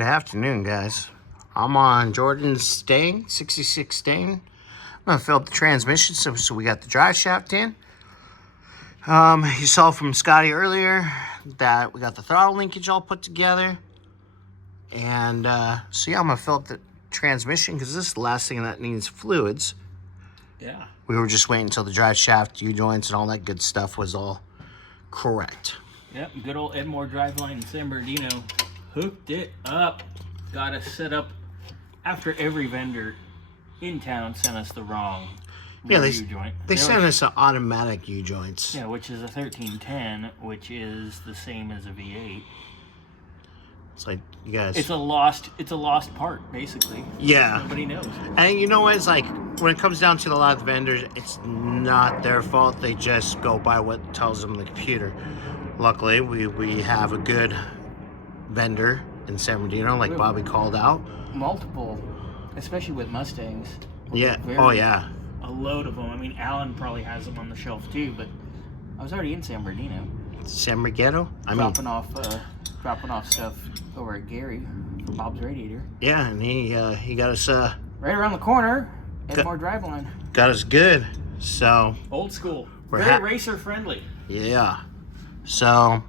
Good afternoon, guys. I'm on Jordan's Stang, 66 Stang. I'm gonna fill up the transmission, so we got the drive shaft in. You saw from Scotty earlier that we got the throttle linkage all put together. And so yeah, I'm gonna fill up the transmission because this is the last thing that needs fluids. Yeah. We were just waiting until the drive shaft, U-joints, and all that good stuff was all correct. Yep, good old Edmore Driveline in San Bernardino hooked it up. Got us set up after every vendor in town sent us the wrong U-joint. They sent us an automatic U-joints. Yeah, which is a 1310, which is the same as a V8. It's like, you guys... It's a lost part, basically. Yeah. Nobody knows. And you know what? It's like, when it comes down to a lot of the vendors, it's not their fault. They just go by what tells them the computer. Luckily, we have a good vendor in San Bernardino, like Bobby called out. Multiple, especially with Mustangs. Yeah. Oh, yeah. A load of them. I mean, Alan probably has them on the shelf too, but I was already in San Bernardino. San Bernardino? Dropping off stuff over at Gary for Bob's Radiator. Yeah, and he got us right around the corner, Edmore Driveline. Got us good. So old school. Very racer friendly. Yeah. So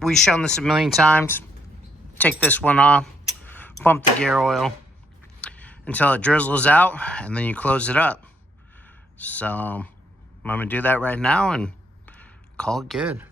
we've shown this a million times. Take this one off, pump the gear oil until it drizzles out, and then you close it up. So I'm gonna do that right now and call it good.